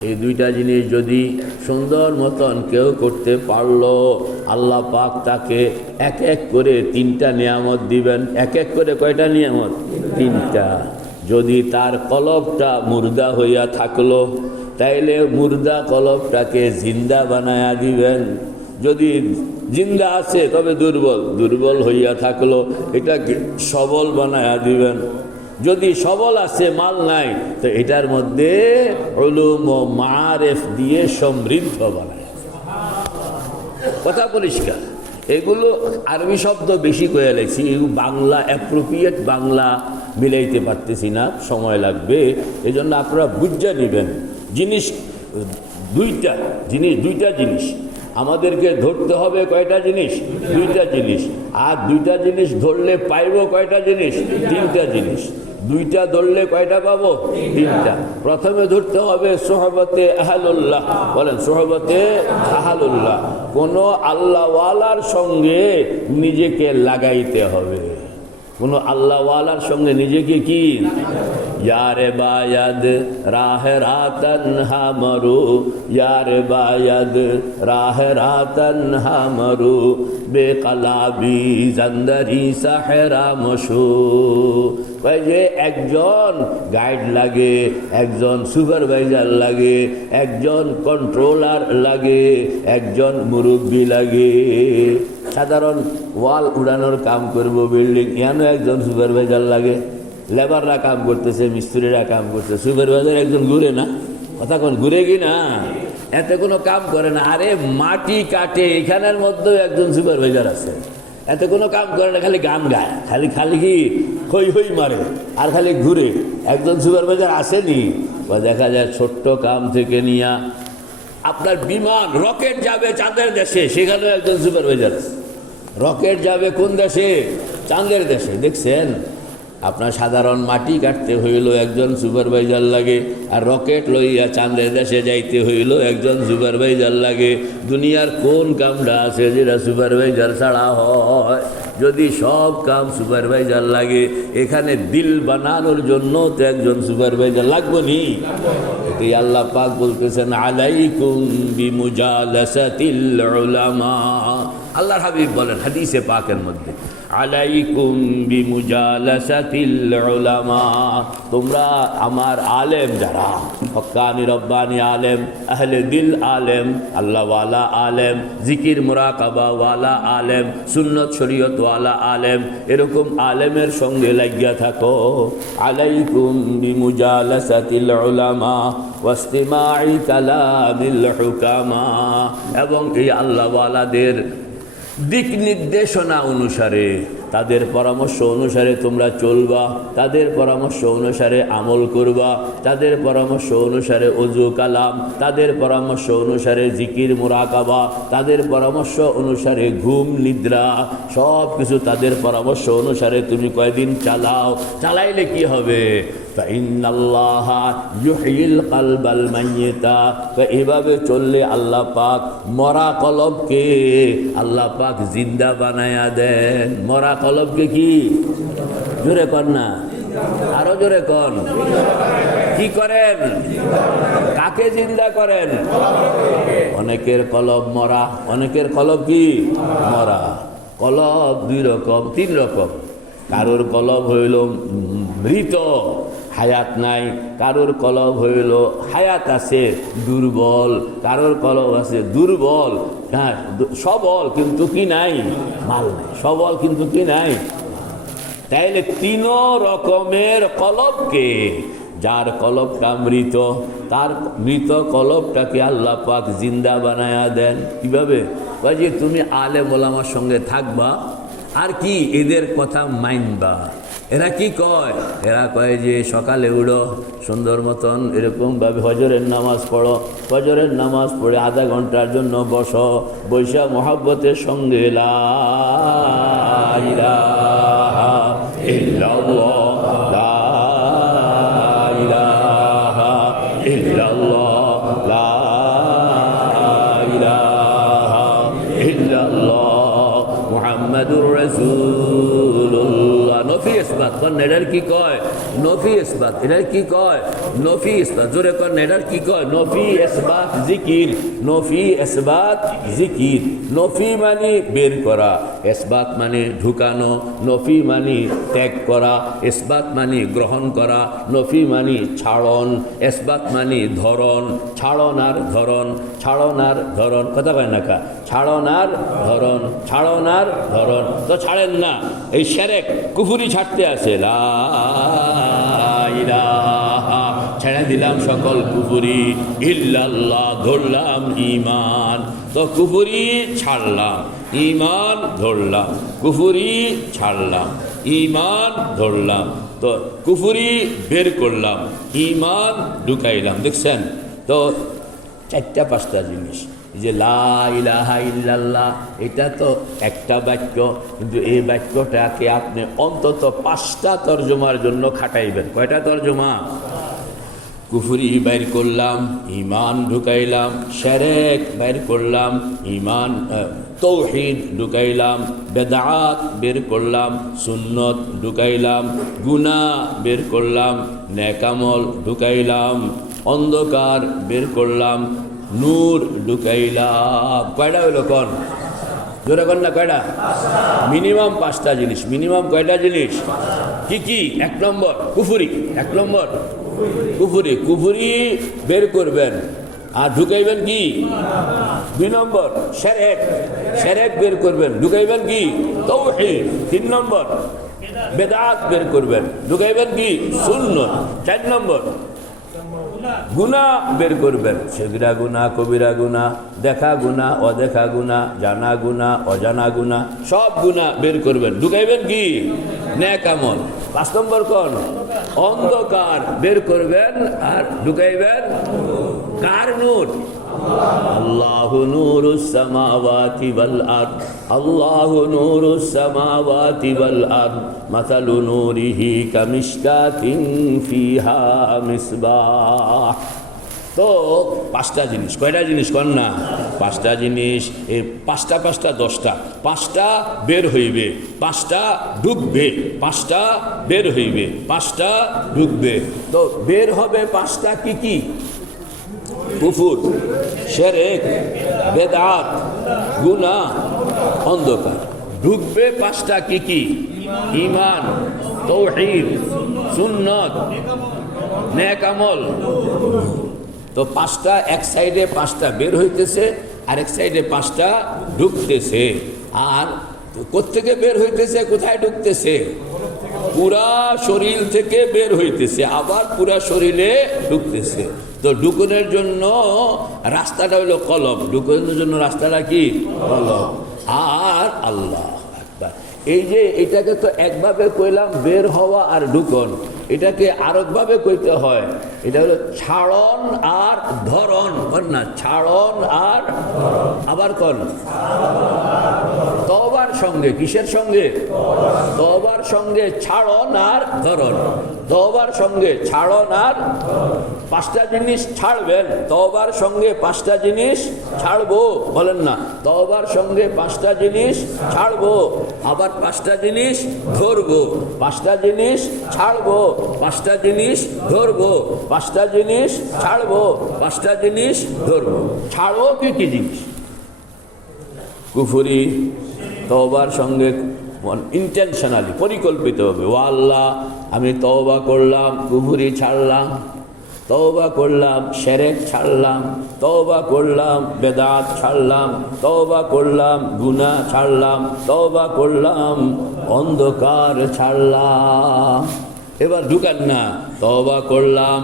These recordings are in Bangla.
এই দুইটা জিনিস যদি সুন্দর মতন কেউ করতে পারলো, আল্লাহ পাক তাকে এক এক করে তিনটা নিয়ামত দিবেন। এক এক করে কয়টা নিয়ামত? তিনটা। যদি তার কলবটা মুর্দা হইয়া থাকলো, তাইলে মুর্দা কলবটাকে জিন্দা বানায়া দিবেন। যদি জিন্দা আছে তবে দুর্বল হইয়া থাকলো, এটাকে সবল বানায়া দিবেন। যদি সবল আছে, মাল নাই, তো এটার মধ্যে উলুম ও মাআরিফ দিয়ে সমৃদ্ধ বানায়। কথা পরিষ্কার। এগুলো আরবি শব্দ বেশি কয়ে লেছি, বাংলা অ্যাপ্রোপ্রিয়েট বাংলা মিলাইতে পারতেছি না, সময় লাগবে। এই জন্য আপনারা বুঝা নিবেন। দুইটা জিনিস আমাদেরকে ধরতে হবে। কয়টা জিনিস? দুইটা জিনিস। আর দুইটা জিনিস ধরলে পাইব কয়টা জিনিস? তিনটা জিনিস। দুইটা ধরলে কয়টা পাবো? তিনটা। প্রথমে ধরতে হবে সোহবতে আহলুল্লাহ। বলেন সোহবতে আহলুল্লাহ। কোন আল্লাহওয়ালার সঙ্গে নিজেকে লাগাইতে হবে। কোন আল্লাহওয়ালার সঙ্গে নিজেকে কি? यार बायद राह रातन हमरू, यार बायद राह रातन हमरू, बेकलाबी जंदरी सहरा मशू। যে একজন গাইড লাগে, একজন সুপারভাইজার লাগে, একজন কন্ট্রোলার লাগে, একজন মুরব্বী লাগে। সাধারণ ওয়াল উড়ানোর কাম করব, বিল্ডিং, এখানেও একজন সুপারভাইজার লাগে। লেবাররা কাম করতেছে, মিস্ত্রিরা কাম করছে, সুপারভাইজার একজন ঘুরে না? কথা কোন ঘুরে কি না? এতে কোনো কাম করে না। আরে মাটি কাটে, এখানের মধ্যেও একজন সুপারভাইজার আছে, এতে কোনো কাম করে না, খালি গান গায়, খালি কি হই হই মারে আর খালি ঘুরে। একজন সুপারভাইজার আসেনি। দেখা যায় ছোট্ট কাম থেকে নিয়ে আপনার বিমান রকেট যাবে চাঁদের দেশে, সেখানেও একজন সুপারভাইজার আছে। রকেট যাবে কোন দেশে? চাঁদের দেশে। দেখছেন? আপনার সাধারণ মাটি কাটতে হইল একজন সুপারভাইজার লাগে, আর রকেট লইয়া চাঁদের দেশে যাইতে হইল একজন সুপারভাইজার লাগে। দুনিয়ার কোন কামটা আছে যেটা সুপারভাইজার ছাড়া হয়? যদি সব কাম সুপারভাইজার লাগে, এখানে দিল বানানোর জন্য তো একজন সুপারভাইজার লাগবে নি? এটাই আল্লাহ পাক বলতেছেন আলাইকুম বিমুজালাসাতিল উলামা। আল্লাহর হাবিব বলেন হাদিসে পাকের মধ্যে, আলাইকুম বিমুজালাসাতিল উলামা, তোমরা আমার আলেম যারা হক্কানি রব্বানি আলেম, আহলে দিল আলেম, আল্লাহওয়ালা আলেম, জিকির মুরাকাবা ওয়ালা আলেম, সুন্নত শরীয়ত ওয়ালা আলেম, এরকম আলেমের সঙ্গে লাগিয়া থাকো। আলাইকুম বিমুজালাসাতিল উলামা ওয়াস্তিমাই কালামিল হুকামা, এবং এই আল্লাহওয়ালাদের দিক নির্দেশনা অনুসারে, তাদের পরামর্শ অনুসারে তোমরা চলবা, তাদের পরামর্শ অনুসারে আমল করবা, তাদের পরামর্শ অনুসারে ওযু কালাম, তাদের পরামর্শ অনুসারে জিকির মুরাকাবা, তাদের পরামর্শ অনুসারে ঘুম নিদ্রা, সব কিছু তাদের পরামর্শ অনুসারে তুমি কয়দিন চালাও। চালাইলে কি হবে? ফাইন্নাল্লাহা ইউহয়িল কলবাল মাইয়িতা, এভাবে চললে আল্লাহ পাক মরা কলবকে আল্লাহ পাক জিন্দা বানায়া দেন। মরা কলবকে কি? জোরে কর না, আরো জোরে কর। কি করেন? কাকে জিন্দা করেন? অনেকের কলব মরা, অনেকের কলব কি? মরা। কলব দুই রকম, তিন রকম। কারোর কলব হইল মৃত, হায়াত নাই। কারোর কলব হইল হায়াত আছে, দুর্বল। কারোর কলব আছে দুর্বল, হ্যাঁ সবল কিন্তু কি নাই? মাল নাই। সবল কিন্তু কি নাই? তাইলে তিন রকমের কলবকে, যার কলবটা মৃত, তার মৃত কলবটাকে আল্লাহ পাক জিন্দা বানায়া দেন। কিভাবে? যে তুমি আলেম ওলামার সঙ্গে থাকবা, আর কি এদের কথা মানবা। এরা কি কয়? এরা কয় যে সকালে উঠো, সুন্দর মতন এরকমভাবে ফজরের নামাজ পড়ো, ফজরের নামাজ পড়ে আধা ঘন্টার জন্য বসো, বৈশা মহব্বতের সঙ্গে লা ইলাহা ইল্লাল্লাহ, লা ইলাহা ইল্লাল্লাহ, লা ইলাহা ইল্লাল্লাহ মুহাম্মাদুর রাসূলুল্লাহ। নফি ইসবাত ইসবাত। কোন এটার কি কয়? নফি ইসবাত। এটার কি কয়? নফি ইসবাত। জোরে কোন এটার কি কয়? নফি ইসবাত জিকির। নফি ইসবাত জিকির। নফি মানে বের করা, ইসবাত মানে ঢুকানো। নফি মানে ত্যাগ করা, ইসবাত মানে গ্রহণ করা। নফি মানে ছাড়ন, ইসবাত মানে ধরন। ছাড়ন আর ধরন, ছাড়ন আর ধরন, কথা কয় না কা? ছাড়ন আর ধরন, ছাড়ন আর ধরন। তো ছাড়েন না, এই শিরক কুফরি ছাড়তে আছে। লা ইলাহা, ছেড়ে দিলাম সকল কুফরি, ইল্লাল্লাহ ধরলাম ঈমান। তো কুফরি ছাড়লাম, ঈমান ধরলাম। কুফরি ছাড়লাম, ঈমান ধরলাম। তো কুফরি বের করলাম, ঈমান ঢুকাইলাম। দেখছেন তো চারটা পাঁচটা জিনিস। যে লা ইলাহা ইল্লাল্লাহ, এটা তো একটা বাক্য, কিন্তু এই বাক্যটাকে আপনি অন্তত 5টা তর্জমার জন্য খাটাইবেন। কয়টা তর্জমা? কুফরি বাইর করলাম, ঈমান ঢুকাইলাম। শিরক বাইর করলাম, ঈমান তৌহিদ ঢুকাইলাম। বেদাত বের করলাম, সুন্নত ঢুকাইলাম। গুনাহ বের করলাম, নেক আমল ঢুকাইলাম। অন্ধকার বের করলাম, নূর ঢুকাইলাম। কয়টা হইল কোন? জোরে কোন না কয়টা? মিনিমাম 5টা জিনিস। মিনিমাম কয়টা জিনিস? কি কি? 1 নম্বর কুফরি। 1 নম্বর কুফরি। কুফরি বের করবেন আর ঢুকাইবেন কি? 2 নম্বর শিরক। শিরক বের করবেন, ঢুকাইবেন কি? তাওহীদ। 3 নম্বর বেদাত বের করবেন, ঢুকাইবেন কি? সুন্নাত। 4 নম্বর গুনাহ বের করবেন। সেগিরা গুনাহ, কবিরা গুনাহ, দেখা গুনাহ, অদেখা গুনাহ, জানা গুনাহ, অজানা গুনাহ, সব গুনাহ বের করবেন, ঢুকাইবেন কি? নেক আমল। 5 নম্বর কোন? অন্ধকার বের করবেন আর ঢুকাইবেন কার নূর? আল্লাহু নূরুস সামাওয়াতি ওয়াল আরদ। আল্লাহু নূরুস সামাওয়াতি ওয়াল আরদ। মাসালু নূরিহি কামিশকাতিন ফিহা মিসবাহ। তো 5টা জিনিস। কয়টা জিনিস কোন না? 5টা জিনিস। এই 5টা 5টা 10টা। 5টা বের হইবে, 5টা ঢুকবে। 5টা বের হইবে, 5টা ঢুকবে। তো বের হবে 5টা কি কি? কুফর, শিরক, বেদাত, গুনাহ, অন্ধকার। ঢুকবে 5টা কি কি? ঈমান, তাওহীদ, সুন্নাত, নেক আমল। তো 5টা এক সাইডে 5টা বের হইতেছে, আরেক সাইডে 5টা ঢুকতেছে। আর কোত্থেকে বের হইতেছে, কোথায় ঢুকতেছে? পুরা শরীর থেকে বের হইতেছে, আবার পুরা শরীরে ঢুকতেছে। তো ঢুকনের জন্য রাস্তাটা হলো কলব। ঢুকনের জন্য রাস্তাটা কি? কলব। আর আল্লাহ আকবার। এই যে এটাকে তো একভাবে কইলাম বের হওয়া আর ঢুকন, এটাকে আরেকভাবে কইতে হয়। এটা হলো ছাড়ন আর ধরন। না, ছাড়ন আর আবার কোন? তওবার সঙ্গে। কিসের সঙ্গে? তওবার সঙ্গে ছাড়ন আর ধরন। তওবার সঙ্গে ছাড়ন আর 5টা জিনিস ছাড়বেন। তওবার সঙ্গে 5টা জিনিস ছাড়বো, বলেন না? তওবার সঙ্গে 5টা জিনিস ছাড়বো, আবার 5টা জিনিস ধরবো। 5টা জিনিস ছাড়বো, 5টা জিনিস ধরবো। 5টা জিনিস ছাড়বো, 5টা জিনিস ধরবো। ছাড়বো কি কি জিনিস? কুফরি তওবার সঙ্গে ইন্টেনশনালি, পরিকল্পিতভাবে, ও আল্লাহ আমি তওবা করলাম, কুফরি ছাড়লাম। তওবা করলাম, শিরক ছাড়লাম। তওবা করলাম, বেদাত ছাড়লাম। তওবা করলাম, গুনাহ ছাড়লাম। তওবা করলাম, অন্ধকার ছাড়লাম। এবার ঢুকান না। তওবা করলাম,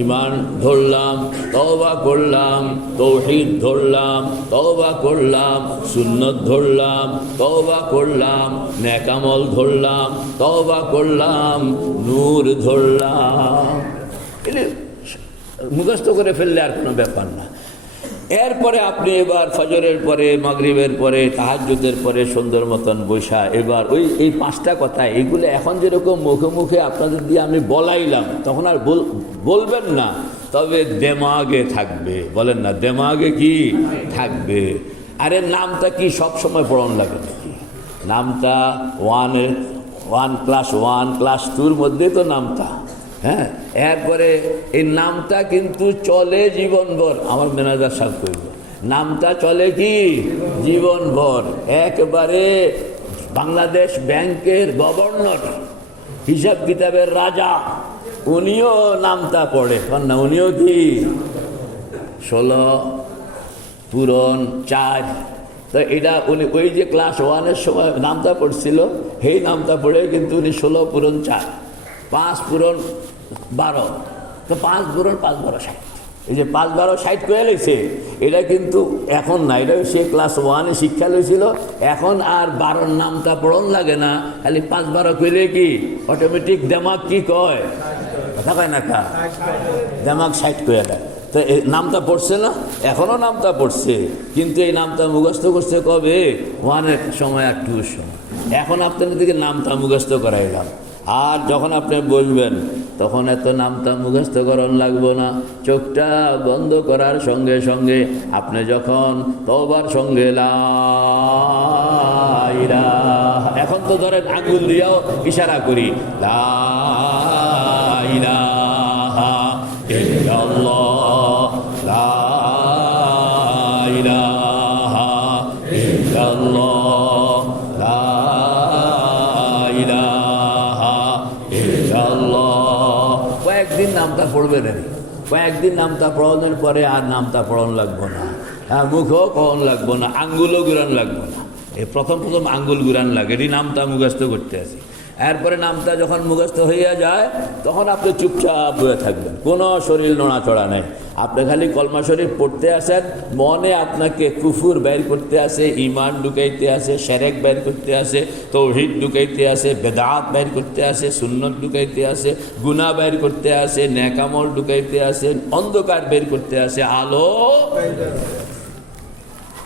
ঈমান ধরলাম। তওবা করলাম, তাওহীদ ধরলাম। তওবা করলাম, সুন্নাত ধরলাম। তওবা করলাম, নেক আমল ধরলাম। তওবা করলাম, নূর ধরলাম। এলে মুখস্থ করে ফেললে আর কোনো ব্যাপার না। এরপরে আপনি এবার ফজরের পরে, মাগরিবের পরে, তাহাজ্জুদের পরে সুন্দর মতন বৈশা এবার এই 5টা কথা, এইগুলো এখন যেরকম মুখে মুখে আপনাদের দিয়ে আমি বলাইলাম, তখন আর বলবেন না, তবে দেমাগে থাকবে। বলেন না, দেমাগে কি থাকবে? আরে নামটা কি সব সময় পড়ন লাগে নাকি? নামটা ক্লাস 1 ক্লাস 2-র মধ্যে তো নামতা, হ্যাঁ। এরপরে এই নামটা কিন্তু চলে জীবনভর। আমার ম্যানেজার সাহেব কইব নামটা চলে কি জীবনভর। একবারে বাংলাদেশ ব্যাংকের গভর্নর, হিসাব কিতাবের রাজা, উনিও নামটা পড়ে না। উনিও কি 16 পূরণ 4। তো এটা উনি ওই যে ক্লাস 1-এর সময় নামটা পড়ছিল, সেই নামটা পড়ে কিন্তু উনি 16 পূরণ 4, 5 পূরণ 12, তো 5 পূরণ 5 12 60। এই যে 5 12 60 করে লেগেছে, এটা কিন্তু এখন না, এটা সে ক্লাস 1-এ শিক্ষা লইছিল। এখন আর 12-র নামটা পড়ন লাগে না, খালি 5 12 কইলে কি অটোমেটিক দেমাগ কি কয়, কথা কয় না কা, দেমাগ 60 করে দেয়। তো এই নামটা পড়ছে না, এখনও নামটা পড়ছে, কিন্তু এই নামটা মুখস্থ করছে কবে, 1-এর সময় আর 2-এর সময়। এখন আপনাদের দিকে নামটা মুখস্থ করাইলাম, আর যখন আপনি বলবেন তখন এত নামটা মুখস্থকরণ লাগবো না। চোখটা বন্ধ করার সঙ্গে সঙ্গে আপনি যখন তওবার সঙ্গে লা ইলাহা, এখন তো ধরেন আঙ্গুল দিয়েও ইশারা করি, লা ইলাহা ইল্লাল্লাহ, লা ইলাহা ইল্লাল্লাহ, লা ইলাহা ইল্লাল্লাহ। কয়েকদিন নামটা পড়বে না, কয়েকদিন নামটা পড়ানোর পরে আর নামটা পড়ানো লাগবো না, মুখও কখন লাগবো না, আঙ্গুলও ঘুরান লাগবো না। এই প্রথম আঙ্গুল ঘুরান লাগে, এটি নামটা মুখস্থ করতে আসি। এরপরে নামটা যখন মুখস্থ হইয়া যায় তখন আপনি চুপচাপ হয়ে থাকবেন, কোনো শরীর নড়াচড়া নেই। আপনি খালি কলমা শরীফ পড়তে আসেন, মনে আপনাকে কুফুর বের করতে আসে, ইমান ঢুকাইতে আসে, শিরক বের করতে আসে, তাওহীদ ঢুকাইতে আসে, বেদাত বের করতে আসে, সুন্নত ঢুকাইতে আসে, গুনাহ বের করতে আসে, নেক আমল ঢুকাইতে আসে, অন্ধকার বের করতে আসে, আলো।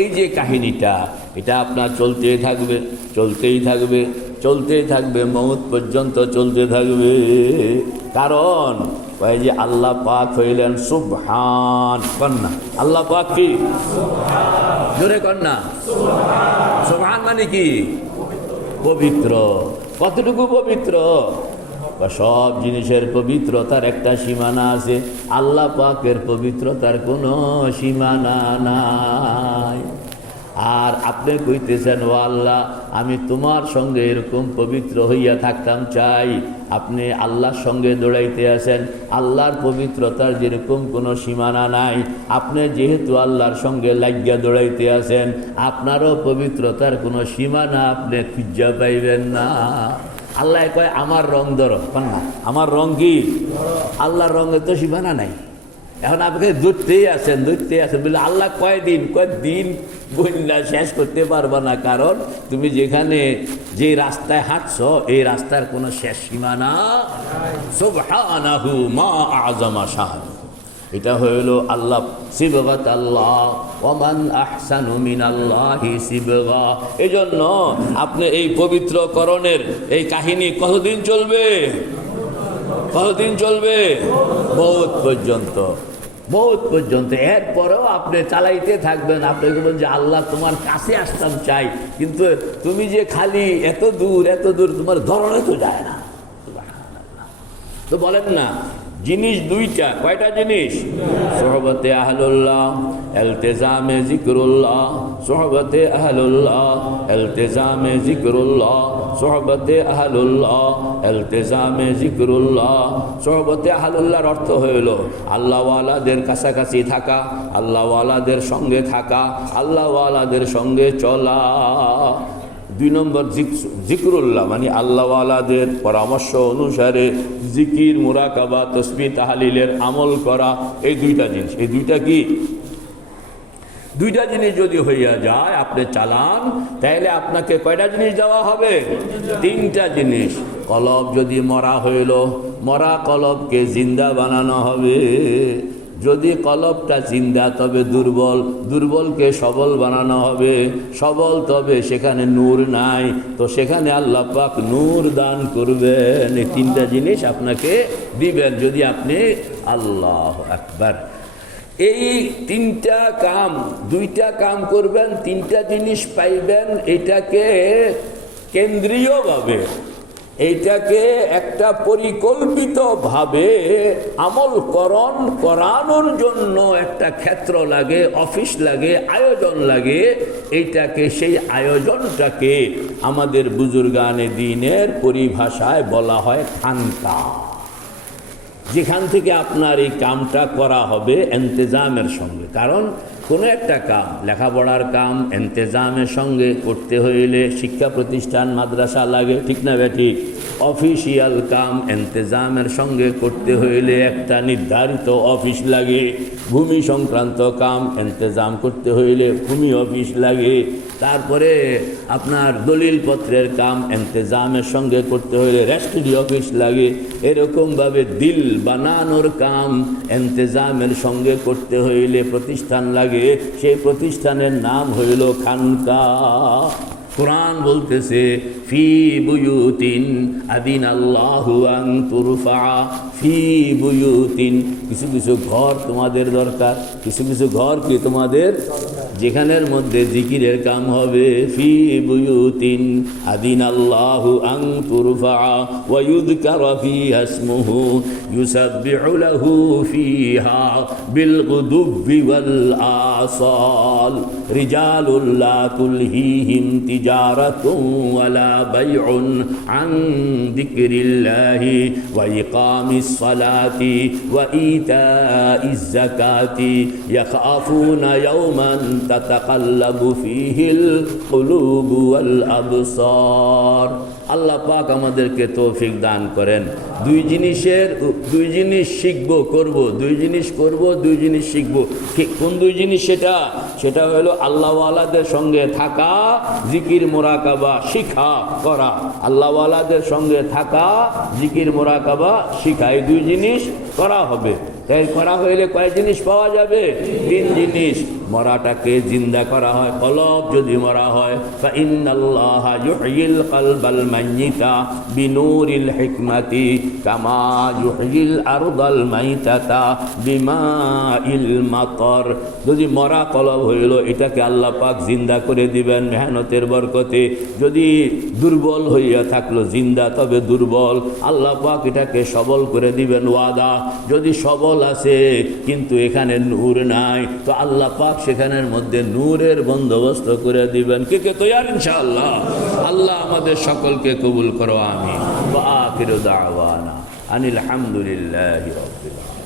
এই যে কাহিনীটা, এটা আপনার চলতেই থাকবে, চলতেই থাকবে, চলতেই থাকবে, মওত পর্যন্ত চলতে থাকবে। কারণ ওই যে আল্লাহ পাক হইলেন সুবহান, কন্যা আল্লাহ পাক কি জোরে কন্যা সুবহান মানে কি পবিত্র। কতটুকু পবিত্র? সব জিনিসের পবিত্রতার একটা সীমানা আছে, আল্লাহ পাকের পবিত্রতার কোনো সীমানা নাই। আর আপনি কইতেছেন, ও আল্লাহ আমি তোমার সঙ্গে এরকম পবিত্র হইয়া থাকতাম চাই। আপনি আল্লাহর সঙ্গে দৌড়াইতে আছেন, আল্লাহর পবিত্রতার যেরকম কোনো সীমানা নাই। আপনি যেহেতু আল্লাহর সঙ্গে লাগিয়া দৌড়াইতে আছেন, আপনারও পবিত্রতার কোনো সীমানা আপনি খুঁজা পাইবেন না। আল্লাহ কয় আমার রং ধরো, না আমার রং কি? আল্লাহর রঙের তো সীমানা নাই। এখন আপনাকে ধরতেই আছেন বলে আল্লাহ কয়দিন বন্যা শেষ করতে পারবা না, কারণ তুমি যেখানে যে রাস্তায় হাঁটছো এই রাস্তার কোনো শেষ সীমানা। সুবহানাহু মা আযমা শান, এটা হইল আল্লাহ সিবগাত আল্লাহ, ওমান আহসানু মিনাল্লাহি সিবগা। এই জন্য আপনি এই পবিত্রকরণের এই কাহিনী কতদিন চলবে? কতদিন চলবে? মওত পর্যন্ত, মওত পর্যন্ত। এরপরেও আপনি চালাইতে থাকবেন। আপনি বলবেন যে আল্লাহ তোমার কাছে আসতাম চাই, কিন্তু তুমি যে খালি এত দূর তোমার ধরনে তো যায় না। তো বলেন না, জিনিস দুইটা, কয়টা জিনিস? সোহবতে আহলুল্লাহ, ইলতিজামে জিকরুল্লাহ। সোহবতে আহলুল্লাহ, ইলতিজামে জিকরুল্লাহ। সোহবতে আহলুল্লাহ, ইলতিজামে জিকরুল্লাহ। সোহবতে আহলুল্লাহর অর্থ হইল আল্লাহওয়ালাদের কাছাকাছি থাকা, আল্লাহওয়ালাদের সঙ্গে থাকা, আল্লাহওয়ালাদের সঙ্গে চলা। 2 নম্বর জিকরুল্লাহ মানে আল্লাহওয়ালাদের পরামর্শ অনুসারে জিকির, মুরাকাবা, তাসবিহ, তাহলিলের আমল করা। এই দুইটা জিনিস, এই দুইটা কি? দুইটা জিনিস যদি হইয়া যায় আপনি চালান, তাহলে আপনাকে কয়টা জিনিস দেওয়া হবে? 3টা জিনিস। কলব যদি মরা হইল, মরা কলবকে জিন্দা বানানো হবে। যদি কলবটা জিন্দা তবে দুর্বল, দুর্বলকে সবল বানানো হবে। সবল তবে সেখানে নূর নাই, তো সেখানে আল্লাহ পাক নূর দান করবেন। এই 3টা জিনিস আপনাকে দিবেন যদি আপনি আল্লাহু আকবার। এই 3টা কাম, 2টা কাম করবেন, 3টা জিনিস পাইবেন। এটাকে কেন্দ্রীয়ভাবে এইটাকে একটা পরিকল্পিতভাবে করানোর জন্য একটা ক্ষেত্র লাগে, অফিস লাগে, আয়োজন লাগে। এইটাকে, সেই আয়োজনটাকে আমাদের বুজুর্গানে দ্বীনের পরিভাষায় বলা হয় খানকা। যেখান থেকে আপনার এই কামটা করা হবে ইন্তেজামের সঙ্গে। কারণ কোনো একটা কাম, লেখাপড়ার কাম ইন্তেজামের সঙ্গে করতে হইলে শিক্ষা প্রতিষ্ঠান, মাদ্রাসা লাগে, ঠিক না বেঠিক? অফিসিয়াল কাম ইন্তেজামের সঙ্গে করতে হইলে একটা নির্ধারিত অফিস লাগে। ভূমি সংক্রান্ত কাম ইন্তেজাম করতে হইলে ভূমি অফিস লাগে। তারপরে আপনার দলিলপত্রের কাম ইন্তেজামের সঙ্গে করতে হইলে রেজিস্ট্রি অফিস লাগে। এরকমভাবে দিল বানানোর কাম ইন্তেজামের সঙ্গে করতে হইলে প্রতিষ্ঠান লাগে। সেই প্রতিষ্ঠানের নাম হইল খানকা। কুরআন বলতেছে ফি বুয়ুতিন আদিনাল্লাহু আন তুরফা, ফি বুয়ুতিন, কিছু কিছু ঘর তোমাদের দরকার, কিছু কিছু ঘর কি তোমাদের, যেখানের মধ্যে জিকিরের কাম হবে। ফি বুয়ুতিন আদিনাল্লাহু আন তুরফা ওয়া ইউযকারা ফিহা ইসমুহু ইউসাব্বিহু লাহু ফিহা বিল গুদুবি ওয়াল আসাল রিজালুল লা তুলহিহিম তিজারাতুন ওয়ালা বাইউন আন যিকরিল্লাহি ওয়া ইকামিস সালাতি ওয়া ইতাইজ যাকাতি ইয়াখাফুনা ইয়াওমান তাতাকাল্লাবু ফীহিল কুলুবু ওয়াল আবসার। আল্লাহ পাক আমাদেরকে তৌফিক দান করেন। দুই জিনিস শিখবো, করব, দুই জিনিস করব, দুই জিনিস শিখবো। কোন দুই জিনিস? সেটা হলো আল্লাহওয়ালাদের সঙ্গে থাকা, জিকির মোরাকাবা শিখা করা। আল্লাহওয়ালাদের সঙ্গে থাকা, জিকির মোরাকাবা শিখা, এই দুই জিনিস করা হবে। তাই করা হইলে কয় জিনিস পাওয়া যাবে? তিন জিনিস। মরাটাকে জিন্দা করা হয়, কলব যদি মরা হয়, ফাইন্নাল্লাহা ইউহয়িল কলবাল মাইয়িতা বিনূরিল হিকমাতি কামা ইউহয়িল আরদাল মাইতাতা বিমাইল মাতর। যদি মরা কলব হইল, এটাকে আল্লাহ পাক জিন্দা করে দিবেন মেহনতের বরকতে। যদি দুর্বল হইয়া থাকলো জিন্দা, তবে দুর্বল, আল্লাহ পাক এটাকে সবল করে দিবেন ওয়াদা। যদি সবল আছে কিন্তু এখানে নূর নাই, তো আল্লাহ পাক সেখানের মধ্যে নূরের বন্দোবস্ত করে দিবেন। কে কে তৈয়ার ইনশাআল্লাহ? আল্লাহ আমাদের সকলকে কবুল করো, আমিন। ওয়া আখিরু দাওয়ানা আনিল হামদুলিল্লাহি রাব্বিল আলামিন।